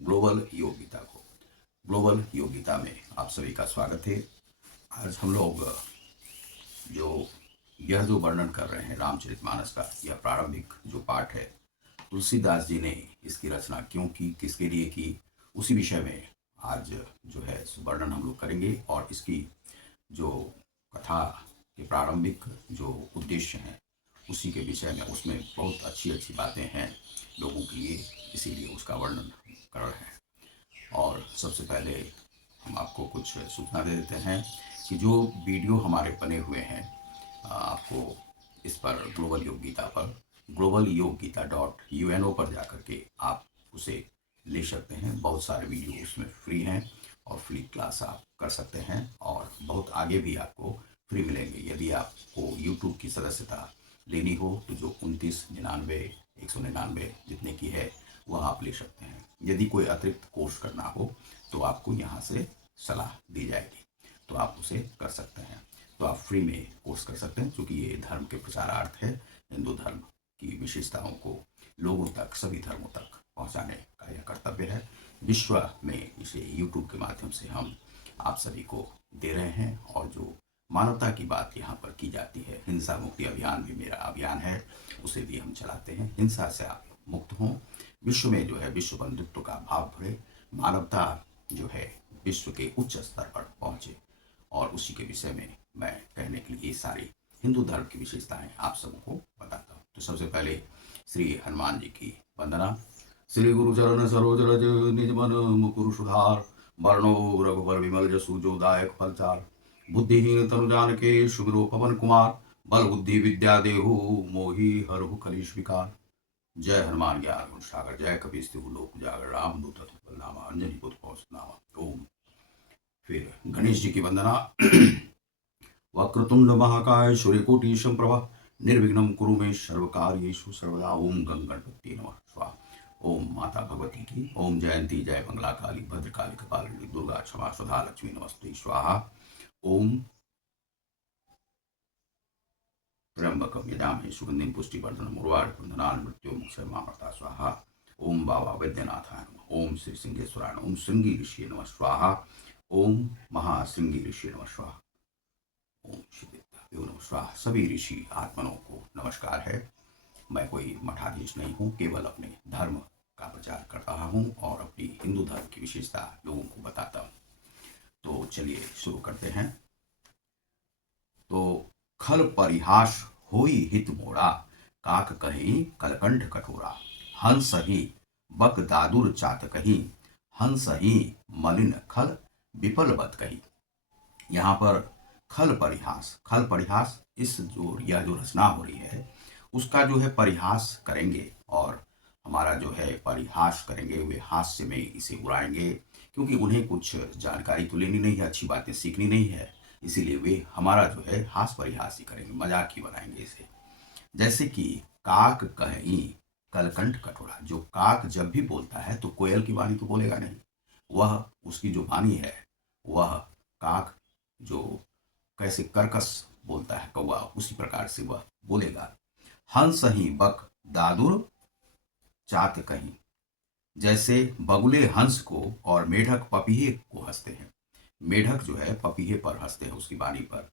Global योग गीता को। Global योग गीता में आप सभी का स्वागत है। आज हम लोग जो यह जो वर्णन कर रहे हैं रामचरितमानस का, यह प्रारंभिक जो पाठ है, तुलसीदास जी ने इसकी रचना क्यों की, किसके लिए की, उसी विषय में आज जो है वर्णन हम लोग करेंगे। और इसकी जो कथा के प्रारंभिक जो उद्देश्य हैं उसी के विषय में, उसमें बहुत अच्छी अच्छी बातें हैं लोगों के लिए, इसीलिए उसका वर्णन कर रहे हैं। और सबसे पहले हम आपको कुछ सूचना दे देते हैं कि जो वीडियो हमारे बने हुए हैं, आपको इस पर ग्लोबल योग गीता पर ग्लोबल योग गीता .uno पर जाकर के आप उसे ले सकते हैं। बहुत सारे वीडियो उसमें फ्री हैं और फ्री क्लास आप कर सकते हैं और बहुत आगे भी आपको फ्री मिलेंगे। यदि आपको यूट्यूब की सदस्यता लेनी हो तो जो 2999 जितने की है वह आप ले सकते हैं। यदि कोई अतिरिक्त कोर्स करना हो तो आपको यहाँ से सलाह दी जाएगी, तो आप उसे कर सकते हैं। तो आप फ्री में कोर्स कर सकते हैं, क्योंकि ये धर्म के प्रचारार्थ है। हिंदू धर्म की विशेषताओं को लोगों तक, सभी धर्मों तक पहुंचाने का यह कर्तव्य है। विश्व में इसे यूट्यूब के माध्यम से हम आप सभी को दे रहे हैं। और जो मानवता की बात यहाँ पर की जाती है, हिंसा मुक्ति अभियान भी मेरा अभियान है, उसे भी हम चलाते हैं। हिंसा से आप मुक्त हों, विश्व में जो है विश्व बंधुत्व का भाव बढ़े, मानवता जो है विश्व के उच्च स्तर पर पहुंचे, और उसी के विषय में मैं कहने के लिए ये सारी हिंदू धर्म की विशेषताएं आप सबको बताता हूँ। तो सबसे पहले श्री हनुमान जी की वंदना। श्री गुरु चरण सरोज रज निज मन मुकुर सुधार, वर्णो रघुबर विमल जसु जो दायक फलचार, बुद्धिहीन तनु जानके सुमिरो पवन कुमार, बल बुद्धि विद्या देहु मोहि हरहु कलेश विकार। जय हनुमान ज्ञान गुण सागर, जय कपीस तिहु लोक उजागर, राम दूत अतुल नामा, अंजनी पुत्र पवन नामा। ओम। फिर गणेश जी की वंदना। वक्रतुंड महाकाय सूर्यकोटि समप्रभा, निर्विघ्नं कुरु मे सर्वकार्येषु सर्वदा। ओम गं गणपति नमः स्वाहा। ओम माता भगवती की। ओम जयंती जय मंगला काली भद्रकाली कपालिनी दुर्गा क्षमा सुधा लक्ष्मी नमस्ते स्वाहा। ओम त्र्यंबकं यजामहे सुगंधिं पुष्टिवर्धनम् उर्वारुकं मृत्युमुक्षयमामृता स्वाहा। ओम बाबा वैद्यनाथाय नमः। ओम श्री सिंहेश्वराय नमः। ओम श्रृंगी ऋषि नमः स्वाहा। ओम महाश्रृंगी ऋषि नमः स्वाहा। ओम श्री नमः स्वाहा। सभी ऋषि आत्मनों को नमस्कार है। मैं कोई मठाधीश नहीं हूँ, केवल अपने धर्म का प्रचार कर रहा हूँ और अपनी हिंदू धर्म की विशेषता लोगों को बताता हूँ। तो चलिए शुरू करते हैं। तो खल परिहास होई हित मोड़ा, काक कहीं कलकंठ कठोरा, हंस ही बक दादुर चात कहीं, हंस ही मलिन खल विपल बत कही। यहाँ पर खल परिहास इस जो यह जो रचना हो रही है उसका जो है परिहास करेंगे, और हमारा जो है परिहास करेंगे, वे हास्य में इसे उड़ाएंगे, क्योंकि उन्हें कुछ जानकारी तो लेनी नहीं है, अच्छी बातें सीखनी नहीं है, इसीलिए वे हमारा जो है हास परिहास ही करेंगे, मजाक ही बनाएंगे इसे। जैसे कि काक कहीं कलकंठ कठोरा, जो काक जब भी बोलता है तो कोयल की वाणी तो बोलेगा नहीं, वह उसकी जो वाणी है वह काक जो कैसे कर्कश बोलता है कौवा, उसी प्रकार से वह बोलेगा। हंस ही बक दादुर चात कहीं, जैसे बगुले हंस को और मेढक पपीहे को हंसते हैं, मेढक जो है पपीहे पर हंसते हैं उसकी वाणी पर,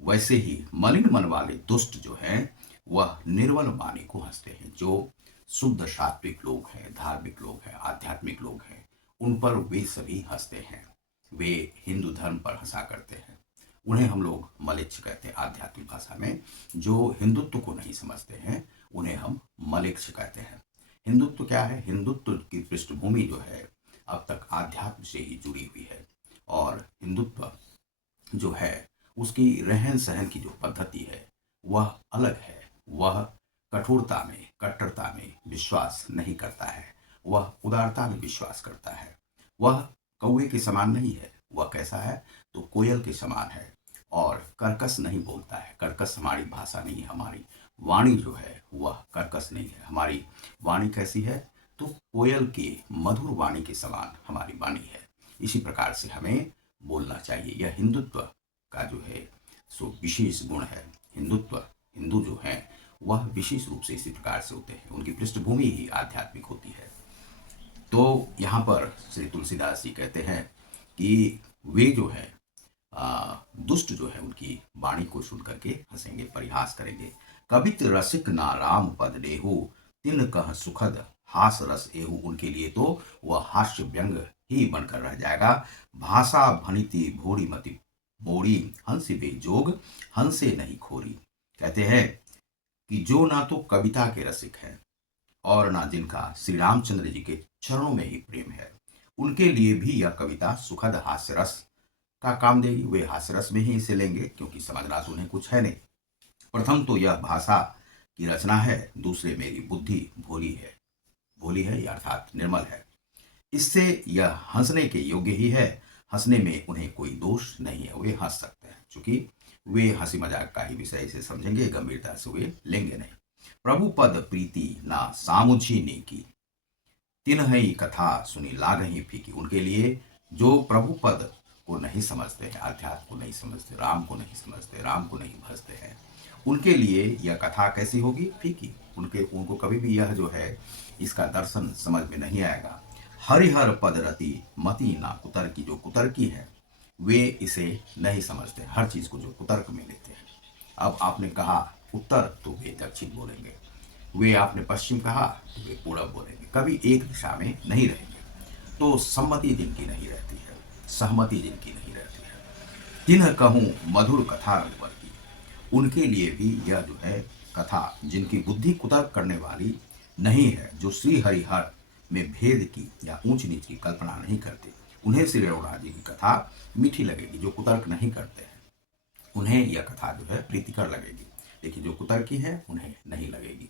वैसे ही मलिन मन वाले दुष्ट जो हैं वह निर्मल वाणी को हंसते हैं। जो शुद्ध सात्विक लोग हैं, धार्मिक लोग हैं, आध्यात्मिक लोग हैं, उन पर वे सभी हंसते हैं, वे हिंदू धर्म पर हंसा करते हैं। उन्हें हम लोग मलेच्छ कहते हैं आध्यात्मिक भाषा में। जो हिंदुत्व को नहीं समझते हैं उन्हें हम मलेच्छ कहते हैं। हिंदुत्व क्या है? हिंदुत्व की पृष्ठभूमि जो है अब तक आध्यात्म से ही जुड़ी हुई है, और हिंदुत्व जो है उसकी रहन सहन की जो पद्धति है वह अलग है। वह कठोरता में, कट्टरता में विश्वास नहीं करता है, वह उदारता में विश्वास करता है। वह कौवे के समान नहीं है, वह कैसा है तो कोयल के समान है, और कर्कश नहीं बोलता है। कर्कश हमारी भाषा नहीं है, हमारी वाणी जो है वह कर्कश नहीं है। हमारी वाणी कैसी है तो कोयल के मधुर वाणी के समान हमारी वाणी है। इसी प्रकार से हमें बोलना चाहिए। यह हिंदुत्व का जो है सो विशेष गुण है। हिंदू जो हैं वह विशेष रूप से इसी प्रकार से होते हैं, उनकी पृष्ठभूमि ही आध्यात्मिक होती है। तो यहाँ पर श्री तुलसीदास जी कहते हैं कि वे जो है दुष्ट जो है उनकी वाणी को सुन करके हंसेंगे, परिहास करेंगे। कवित रसिक ना राम पद देहु, तिन कह सुखद हास रस एहु। उनके लिए तो वह हास्य व्यंग ही बनकर रह जाएगा। भाषा भनिति भोरी मति मोड़ी, हंसी बेजोग हंसे नहीं खोरी। कहते हैं कि जो ना तो कविता के रसिक हैं और ना जिनका श्री रामचंद्र जी के चरणों में ही प्रेम है, उनके लिए भी यह कविता सुखद हास्य रस का काम देगी। वे हास्यरस में ही इसे लेंगे, क्योंकि समझना तो उन्हें कुछ है नहीं। प्रथम तो यह भाषा की रचना है, दूसरे मेरी बुद्धि भोली है। भोली है या अर्थात निर्मल है, इससे यह हंसने के योग्य ही है। हंसने में उन्हें कोई दोष नहीं है, वे हंस सकते हैं, क्योंकि वे हंसी मजाक का ही विषय से समझेंगे, गंभीरता से वे लेंगे नहीं। प्रभु पद प्रीति ना सामुझी ने की, तिन्हई कथा सुनी लागही फीकी। उनके लिए जो प्रभु पद को नहीं समझते हैं, अध्यात्म को नहीं समझते, राम को नहीं समझते, राम को नहीं भजते हैं, उनके लिए यह कथा कैसी होगी? फीकी। उनको कभी भी यह जो है इसका दर्शन समझ में नहीं आएगा। हरिहर पद रति मति ना कुतर की, जो कुतर्की है वे इसे नहीं समझते, हर चीज को जो कुतर्क में लेते हैं। अब आपने कहा उत्तर तो वे दक्षिण बोलेंगे, वे आपने पश्चिम कहा तो वे पूरब बोलेंगे, कभी एक दिशा में नहीं रहेंगे। तो सम्मति जिनकी नहीं रहती है, सहमति जिनकी नहीं रहती है, तिन्ह कहूँ मधुर कथा रघुवर की, उनके लिए भी यह जो है कथा, जिनकी बुद्धि कुतर्क करने वाली नहीं है, जो श्री हरिहर में भेद की या ऊंच नीच की कल्पना नहीं करते, उन्हें श्री रघुनाथ जी की कथा मीठी लगेगी। जो कुतर्क नहीं करते हैं उन्हें यह कथा जो है प्रीतिकर लगेगी, लेकिन जो कुतर्की है उन्हें नहीं लगेगी।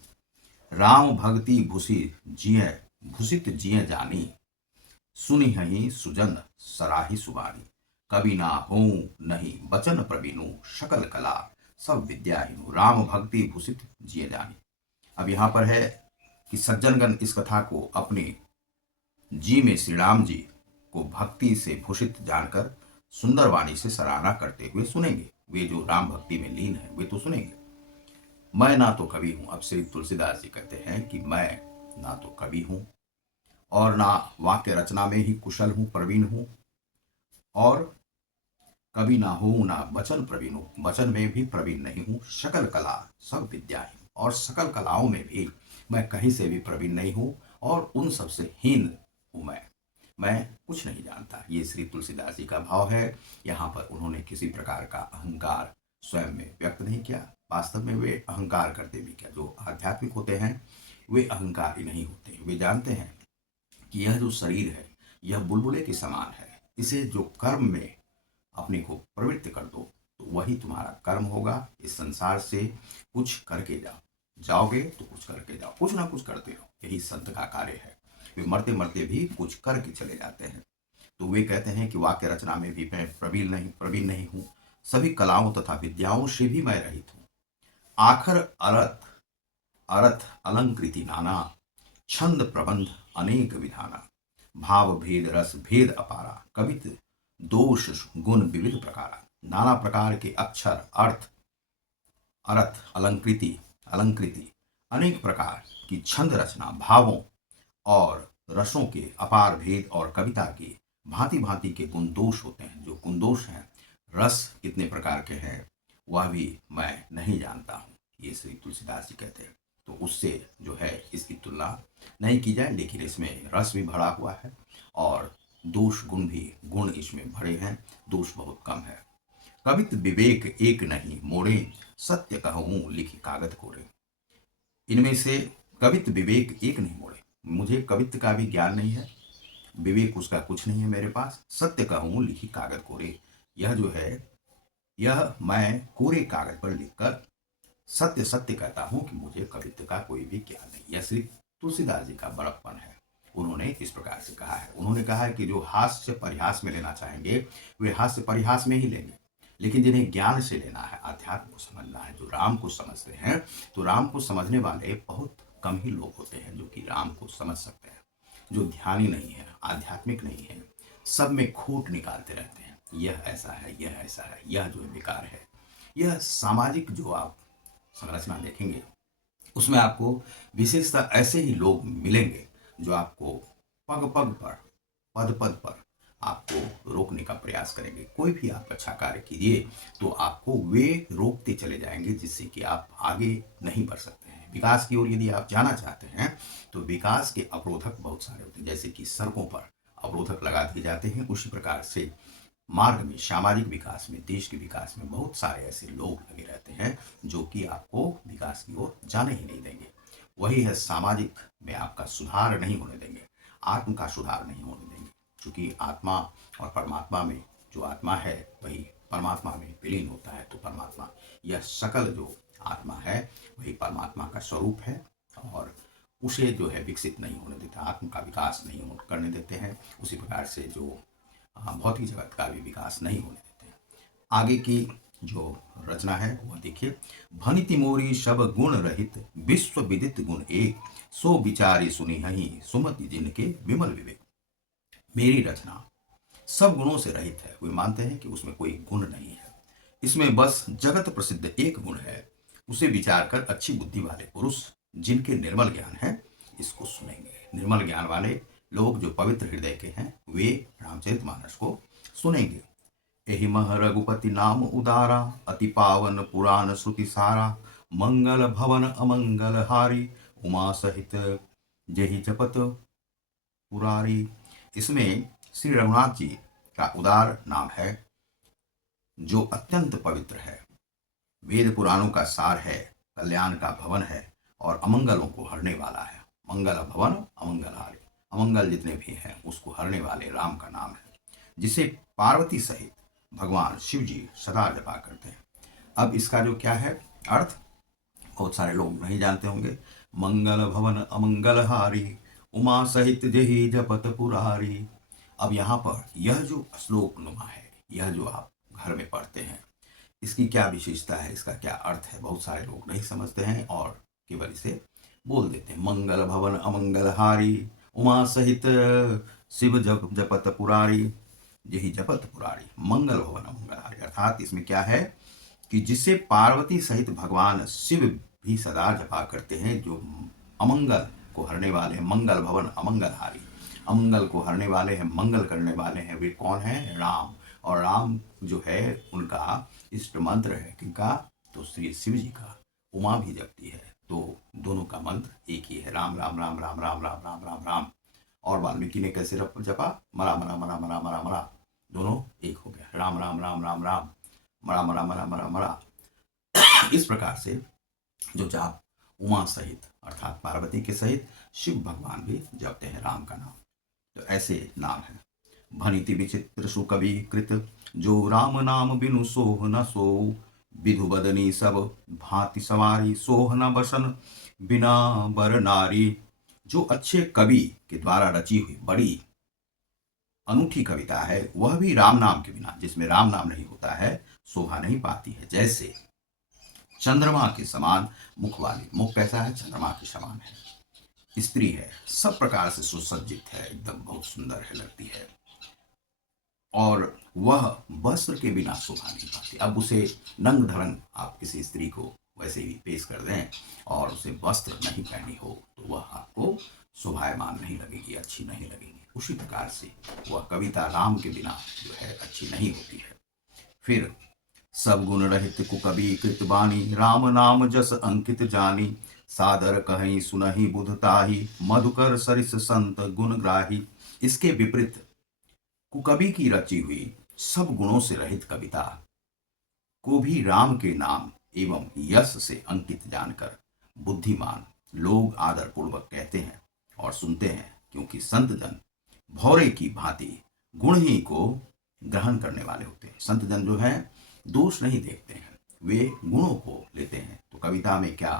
राम भक्ति भूसी जिय भूषित जिय जानी, सुनि हही सुजन सराही सुबानी। कवि ना हो नहीं बचन प्रवीणु, सकल कला सब विद्याहीनु। राम भक्ति भूषित जिए जानी। अब यहाँ पर है कि सज्जनगण इस कथा को अपने जी में श्री राम जी को भक्ति से भूषित जानकर सुंदर वाणी से सराहना करते हुए सुनेंगे। वे जो राम भक्ति में लीन है वे तो सुनेंगे। मैं ना तो कवि हूं। अब श्री तुलसीदास जी कहते हैं कि मैं ना तो कवि हूं और ना वाक्य रचना में ही कुशल हूं, प्रवीण हूं, और कवि ना हूं ना वचन प्रवीण हूं, वचन में भी प्रवीण नहीं हूं। सकल कला सब विद्या हूं, और सकल कलाओं में भी मैं कहीं से भी प्रवीण नहीं हूं, और उन सबसे हीन हूं मैं कुछ नहीं जानता। ये श्री तुलसीदास जी का भाव है। यहाँ पर उन्होंने किसी प्रकार का अहंकार स्वयं में व्यक्त नहीं किया। वास्तव में वे अहंकार करते भी क्या, जो आध्यात्मिक होते हैं वे अहंकारी नहीं होते। वे जानते हैं कि यह जो शरीर है यह बुलबुले के समान है, इसे जो कर्म में अपने को प्रवृत्त कर दो तो वही तुम्हारा कर्म होगा। इस संसार से कुछ करके जाओगे तो कुछ करके जाओ, कुछ ना कुछ करते रहो, यही संत का कार्य है। वे मरते मरते भी कुछ करके चले जाते हैं। तो वे कहते हैं कि वाक्य रचना में भी मैं प्रवीण नहीं हूँ, सभी कलाओं तथा विद्याओं से भी मैं रहित हूँ। आखर अर्थ अर्थ अलंकृति नाना, छंद प्रबंध अनेक विधाना। भाव भेद रस भेद अपारा, कवित दोष गुण विविध प्रकारा। नाना प्रकार के अक्षर अर्थ अर्थ अलंकृति अनेक प्रकार की छंद रचना, भावों और रसों के अपार भेद, और कविता के भांति भांति के गुण दोष होते हैं। जो गुण दोष हैं, रस कितने प्रकार के हैं वह भी मैं नहीं जानता हूँ, ये श्री तुलसीदास जी कहते हैं। तो उससे जो है इसकी तुलना नहीं की जाए, लेकिन इसमें रस भी भरा हुआ है और दोष गुण इसमें भरे हैं, दोष बहुत कम है। कवित विवेक एक नहीं मोड़े, सत्य कहूँ लिखी कागज कोरे। इनमें से कवित विवेक एक नहीं मोड़े, मुझे कवित्व का भी ज्ञान नहीं है, विवेक उसका कुछ नहीं है मेरे पास। सत्य कहूँ लिखी कागज कोरे, यह जो है यह मैं कोरे कागज पर लिखकर सत्य सत्य कहता हूं कि मुझे कवित्व का कोई भी ज्ञान नहीं। यह श्री तुलसीदास जी का बड़प्पन है। उन्होंने इस प्रकार से कहा है। उन्होंने कहा है कि जो हास्य परिहास में लेना चाहेंगे वे हास्य परिहास में ही लेंगे, लेकिन जिन्हें ज्ञान से लेना है, अध्यात्म को समझना है, जो राम को समझते हैं, तो राम को समझने वाले बहुत कम ही लोग होते हैं जो कि राम को समझ सकते हैं। जो ध्यानी नहीं है, आध्यात्मिक नहीं है, सब में खोट निकालते रहते हैं, यह ऐसा है, यह ऐसा है, यह जो है बेकार है। यह सामाजिक जो आप संरचना देखेंगे उसमें आपको विशेषतः ऐसे ही लोग मिलेंगे जो आपको पग पग पर, पद पद पर आपको रोकने का प्रयास करेंगे। कोई भी आप अच्छा कार्य कीजिए तो आपको वे रोकते चले जाएंगे, जिससे कि आप आगे नहीं बढ़ सकते हैं। विकास की ओर यदि आप जाना चाहते हैं तो विकास के अवरोधक बहुत सारे होते हैं। जैसे कि सड़कों पर अवरोधक लगा दिए जाते हैं, उसी प्रकार से मार्ग में, सामाजिक विकास में, देश के विकास में बहुत सारे ऐसे लोग लगे रहते हैं जो कि आपको विकास की ओर जाने ही नहीं देंगे। वही है, सामाजिक में आपका सुधार नहीं होने देंगे, आत्म का सुधार नहीं होने देंगे। क्योंकि आत्मा और परमात्मा में, जो आत्मा है वही परमात्मा में विलीन होता है। तो परमात्मा, यह सकल जो आत्मा है वही परमात्मा का स्वरूप है, और उसे जो है विकसित नहीं होने देता, आत्म का विकास नहीं करने देते हैं। उसी प्रकार से जो भौतिक जगत का भी विकास नहीं होने देते हैं। आगे की जो रचना है वह देखिए। भनिति मोरी सब गुण रहित, विश्व विदित गुण एक, सो विचारी सुनी हही, सुमति जिनके विमल विवेक। मेरी रचना सब गुणों से रहित है। वे मानते हैं कि उसमें कोई गुण नहीं है, इसमें बस जगत प्रसिद्ध एक गुण है। उसे विचार कर अच्छी बुद्धि वाले पुरुष, जिनके निर्मल ज्ञान है, इसको सुनेंगे। निर्मल ज्ञान वाले लोग जो पवित्र हृदय के हैं, वे रामचरितमानस को सुनेंगे। एहि मह रघुपति नाम उदारा, अति पावन पुराण श्रुति सारा, मंगल भवन अमंगल हारी, उमा सहित जहि जपत पुरारी। इसमें श्री रघुनाथ जी का उदार नाम है, जो अत्यंत पवित्र है, वेद पुराणों का सार है, कल्याण का भवन है और अमंगलों को हरने वाला है। मंगल भवन अमंगल हारे, अमंगल जितने भी हैं उसको हरने वाले राम का नाम है, जिसे पार्वती सहित भगवान शिव जी सदा जपा करते हैं। अब इसका जो क्या है अर्थ, बहुत सारे लोग नहीं जानते होंगे। मंगल भवन अमंगल हारी, उमा सहित जही जपत पुरारी। अब यहाँ पर यह जो श्लोक नुमा है, यह जो आप घर में पढ़ते हैं, इसकी क्या विशेषता है, इसका क्या अर्थ है, बहुत सारे लोग नहीं समझते हैं और केवल इसे बोल देते हैं। मंगल भवन अमंगल हारी, उमा सहित शिव जपत पुरारी, यही जपत पुरारी, मंगल भवन अमंगल हारी। अर्थात इसमें क्या है कि जिसे पार्वती सहित भगवान शिव भी सदा जपा करते हैं, जो अमंगल को हरने वाले हैं, मंगल भवन अमंगल हारी, अमंगल को हरने वाले हैं, मंगल करने वाले हैं, वे कौन है? राम। और राम जो है उनका इष्ट मंत्र है, किनका? तो श्री शिव जी का। उमा भी जपती है, तो दोनों का मंत्र एक ही है, राम राम राम राम राम राम राम राम राम। और वाल्मीकि ने कैसे जपा? मरा मरा मरा मरा मरा मरा, दोनों एक हो गया, राम राम राम राम राम, मरा मरा मरा मरा मरा। इस प्रकार से जो जाप उमा सहित अर्थात पार्वती के सहित शिव भगवान भी जपते हैं राम का नाम। तो ऐसे नाम है। भनिति विचित्र सुकवि कृत, जो राम नाम बिनु सोह न सो, विधु बदनी सब भांति सवारी, सोह न बसन बिना बर नारी। जो अच्छे कवि के द्वारा रची हुई बड़ी अनूठी कविता है, वह भी राम नाम के बिना, जिसमें राम नाम नहीं होता है, शोभा नहीं पाती है। जैसे चंद्रमा के समान मुख वाली, मुख कैसा है? चंद्रमा के समान है, स्त्री है, सब प्रकार से सुसज्जित है, एकदम बहुत सुंदर है, लगती है, और वह वस्त्र के बिना शोभा नहीं पाती। अब उसे नंग धड़ंग आप किसी स्त्री को वैसे ही पेश कर दें और उसे वस्त्र नहीं पहनी हो, तो वह आपको शोभायमान नहीं लगेगी, अच्छी नहीं लगेगी। उसी प्रकार से वह कविता राम के बिना जो है अच्छी नहीं होती है। फिर सब गुण रहित कुकवि कृत बानी, राम नाम जस अंकित जानी, सादर कहीं सुनहि बुधताही, मधुकर सरिस संत गुण ग्राही। इसके विपरीत कुकवि की रची हुई सब गुणों से रहित कविता को भी राम के नाम एवं यश से अंकित जानकर बुद्धिमान लोग आदर पूर्वक कहते हैं और सुनते हैं, क्योंकि संत जन भौरे की भांति गुण ही को ग्रहण करने वाले होते हैं। संत जन जो है दोष नहीं देखते हैं, वे गुणों को लेते हैं। तो कविता में क्या,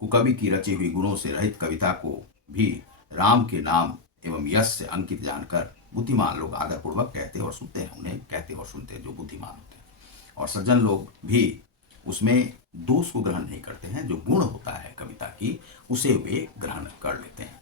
कुकवि की रची हुई गुणों से रहित कविता को भी राम के नाम एवं यश से अंकित जानकर बुद्धिमान लोग आदर पूर्वक कहते और सुनते हैं, उन्हें कहते और सुनते हैं जो बुद्धिमान होते हैं। और सज्जन लोग भी उसमें दोष को ग्रहण नहीं करते हैं, जो गुण होता है कविता की उसे वे ग्रहण कर लेते हैं।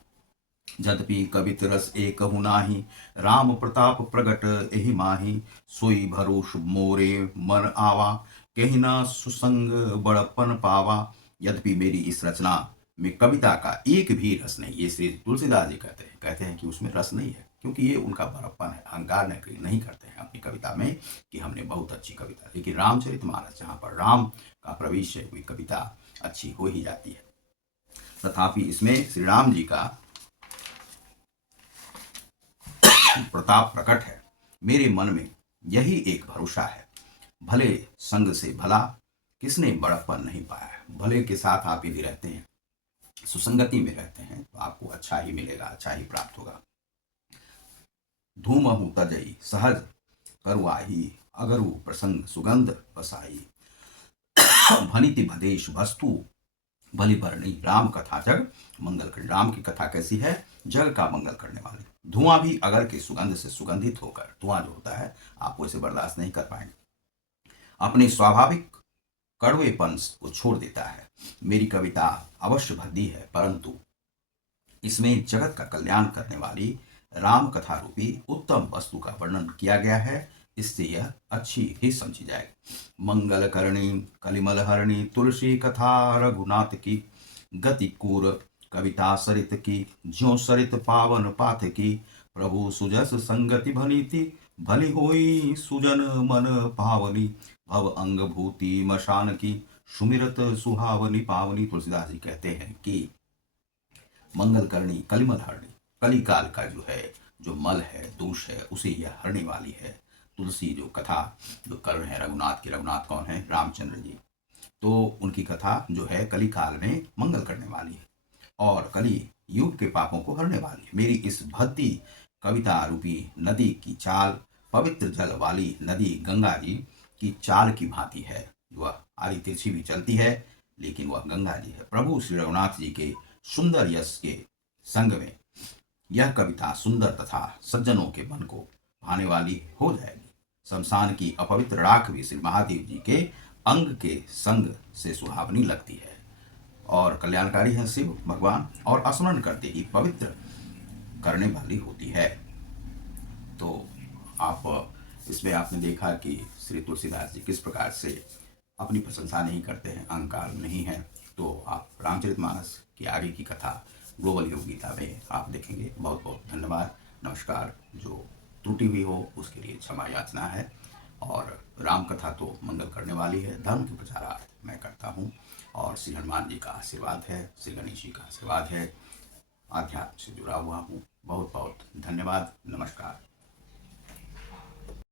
यद्यपि कवित रस एक नाही, राम प्रताप प्रगट एहि माही, सोई भरोस मोरे मन आवा, कहीं ना सुसंग बड़पन पावा। यद्यपि मेरी इस रचना में कविता का एक भी रस नहीं। ये श्री तुलसीदास जी कहते हैं कि उसमें रस नहीं है, क्योंकि ये उनका बड़प्पन है। अहंकार नहीं करते हैं अपनी कविता में कि हमने बहुत अच्छी कविता। लेकिन रामचरितमानस जहाँ पर राम का प्रवेश है, हुई कविता अच्छी हो ही जाती है। तथापि इसमें श्री राम जी का प्रताप प्रकट है। मेरे मन में यही एक भरोसा है, भले संग से भला किसने बड़प्पन नहीं पाया है। भले के साथ आप यदि रहते हैं, सुसंगति में रहते हैं, तो आपको अच्छा ही मिलेगा, अच्छा ही प्राप्त होगा। धूमहु तजई सहज करुआही, अगरु प्रसंग सुगंध बसाई। भनिति भदेश वस्तु भली भरणी, राम कथा जग मंगल करनी। राम की कथा कैसी है? जग का मंगल करने वाली। धुआं भी अगर के सुगंध से सुगंधित होकर, धुआं जो होता है आप उसे बर्दाश्त नहीं कर पाएंगे, अपने स्वाभाविक कड़वेपन को छोड़ देता है। मेरी कविता अवश्य भद्दी है, परंतु इसमें जगत का कल्याण करने वाली राम कथा रूपी उत्तम वस्तु का वर्णन किया गया है, इससे यह अच्छी ही समझी जाएगी। मंगल करणी कलिमल हरणी, तुलसी कथा रघुनाथ की, गति कूर कविता सरित की, ज्यो सरित पावन पाथ की। प्रभु सुजस संगति भनीति, भली होई सुजन मन पावनी। भव अंग भूति मशान की, सुमिरत सुहावनी पावनी। तुलसीदास जी कहते हैं कि मंगल करणी कलिमल हरणी, कली काल का जो है, जो मल है, दोष है, उसे यह हरने वाली है। तुलसी जो कथा जो कर्ण है रघुनाथ की, रघुनाथ कौन है? रामचंद्र जी। तो उनकी कथा जो है कली काल में मंगल करने वाली है और कली युग के पापों को हरने वाली है। मेरी इस भक्ति कविता रूपी नदी की चाल पवित्र जल वाली नदी गंगा जी की चाल की भांति है। वह आरी तिरछी भी चलती है, लेकिन वह गंगा जी है। प्रभु श्री रघुनाथ जी के सुंदर यश के संग में यह कविता सुंदर तथा सज्जनों के मन को भाने वाली हो जाएगी। शमशान की अपवित्र राख भी श्री महादेव जी के अंग के संग से सुहावनी लगती है और कल्याणकारी है शिव भगवान, और स्मरण करते ही पवित्र करने वाली होती है। तो आप इसमें आपने देखा कि श्री तुलसीदास जी किस प्रकार से अपनी प्रशंसा नहीं करते हैं, अहंकार नहीं है। तो आप रामचरितमानस की आगे की कथा ग्लोबल योग गीता में आप देखेंगे। बहुत बहुत धन्यवाद, नमस्कार। जो त्रुटि हुई हो उसके लिए क्षमा याचना है। और राम कथा तो मंगल करने वाली है, धर्म की प्रचारार्थ मैं करता हूँ, और श्री हनुमान जी का आशीर्वाद है, श्री गणेश जी का आशीर्वाद है, आध्यात्म से जुड़ा हुआ हूँ। बहुत बहुत धन्यवाद, नमस्कार।